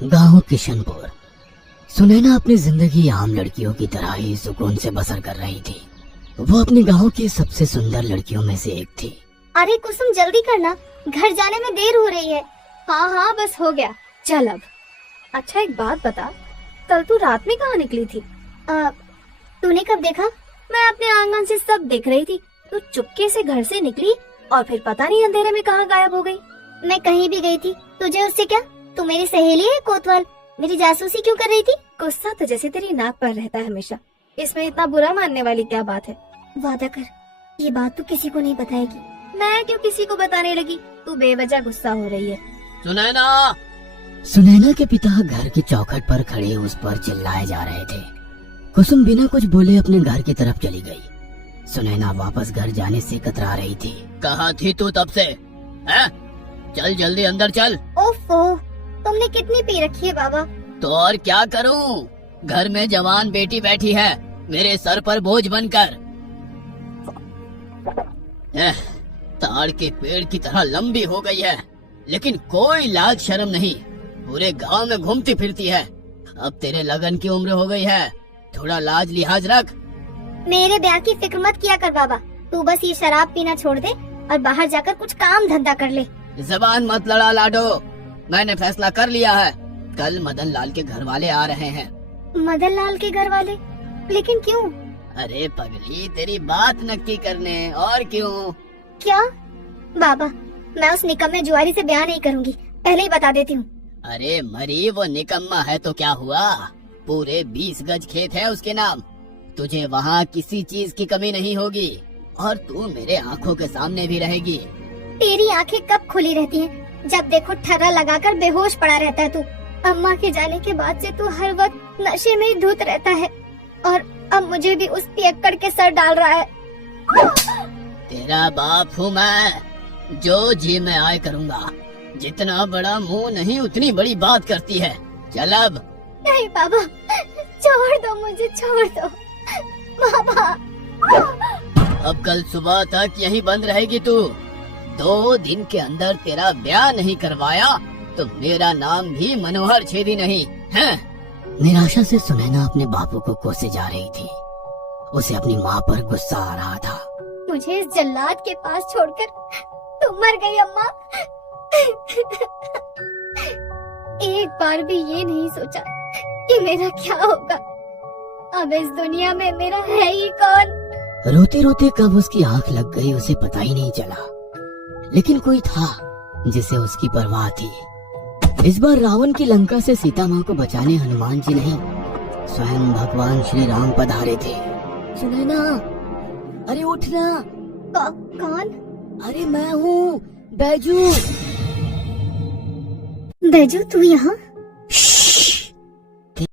गांव किशनपुर। सुनैना अपनी जिंदगी आम लड़कियों की तरह ही सुकून से बसर कर रही थी। वो अपने गांव की सबसे सुंदर लड़कियों में से एक थी। अरे कुसुम जल्दी करना, घर जाने में देर हो रही है। हाँ हाँ बस हो गया, चल अब। अच्छा एक बात बता, कल तू रात में कहाँ निकली थी? तूने कब देखा? मैं अपने आंगन से सब देख रही थी। तू चुपके से घर से निकली और फिर पता नहीं अंधेरे में कहाँ गायब हो गई। मैं कहीं भी गई थी, तुझे उससे क्या? तू मेरी सहेली है कोतवाल, मेरी जासूसी क्यों कर रही थी? गुस्सा तो जैसे तेरी नाक पर रहता है हमेशा, इसमें इतना बुरा मानने वाली क्या बात है? वादा कर, ये बात तू किसी को नहीं बताएगी। मैं क्यों किसी को बताने लगी? तू बेवजह गुस्सा हो रही है। सुनैना के पिता घर की चौखट पर खड़े उस पर चिल्लाए जा रहे थे। कुसुम बिना कुछ बोले अपने घर की तरफ चली गई। सुनैना वापस घर जाने से कतरा रही थी। कहाँ थी तू तब से? हैं? चल जल्दी अंदर चल। ओफो, तुमने कितनी पी रखी है बाबा? तो और क्या करूं? घर में जवान बेटी बैठी है मेरे सर पर बोझ बनकर। ताड़ के पेड़ की तरह लंबी हो गई है, लेकिन कोई लाज शर्म नहीं। पूरे गांव में घूमती फिरती है। अब तेरे लगन की उम्र हो गई है, थोड़ा लाज लिहाज रख। मेरे ब्याह की फिक्र मत किया कर बाबा, तू बस ये शराब पीना छोड़ दे और बाहर जाकर कुछ काम धंधा कर ले। जबान मत लड़ा लाडो, मैंने फैसला कर लिया है। कल मदन लाल के घर वाले आ रहे हैं। मदन लाल के घर वाले? लेकिन क्यों? अरे पगली, तेरी बात नक्की करने, और क्यों? क्या? बाबा, मैं उस निकम्मे जुआरी से ब्याह नहीं करूंगी, पहले ही बता देती हूँ। अरे मरी, वो निकम्मा है तो क्या हुआ? पूरे 20 गज खेत है उसके नाम। तुझे वहाँ किसी चीज की कमी नहीं होगी और तू मेरे आँखों के सामने भी रहेगी। तेरी आंखें कब खुली रहती हैं? जब देखो ठर्रा लगाकर बेहोश पड़ा रहता है तू। अम्मा के जाने के बाद से तू हर वक्त नशे में ही धुत रहता है और अब मुझे भी उस पियक्कड़ के सर डाल रहा है। तेरा बाप हूँ मैं, जो जी मैं आए करूँगा। जितना बड़ा मुंह नहीं उतनी बड़ी बात करती है। चल अब। नहीं बाबा, छोड़ दो मुझे, छोड़ दो बाबा। अब कल सुबह तक यहीं बंद रहेगी तू। 2 दिन के अंदर तेरा ब्याह नहीं करवाया तो मेरा नाम भी मनोहर छेदी नहीं है। निराशा से सुनैना अपने बापू को कोसे जा रही थी। उसे अपनी माँ पर गुस्सा आ रहा था। मुझे इस जल्लाद के पास छोड़कर तुम मर गई अम्मा। एक बार भी ये नहीं सोचा कि मेरा क्या होगा। अब इस दुनिया में मेरा है ही कौन? रोते रोते कब उसकी आंख लग गई उसे पता ही नहीं चला, लेकिन कोई था जिसे उसकी परवाह थी। इस बार रावण की लंका से सीता माँ को बचाने हनुमान जी नहीं, स्वयं भगवान श्री राम पधारे थे। सुनैना, अरे उठना। कौन? अरे मैं हूँ, बैजू। बैजू, तू यहाँ?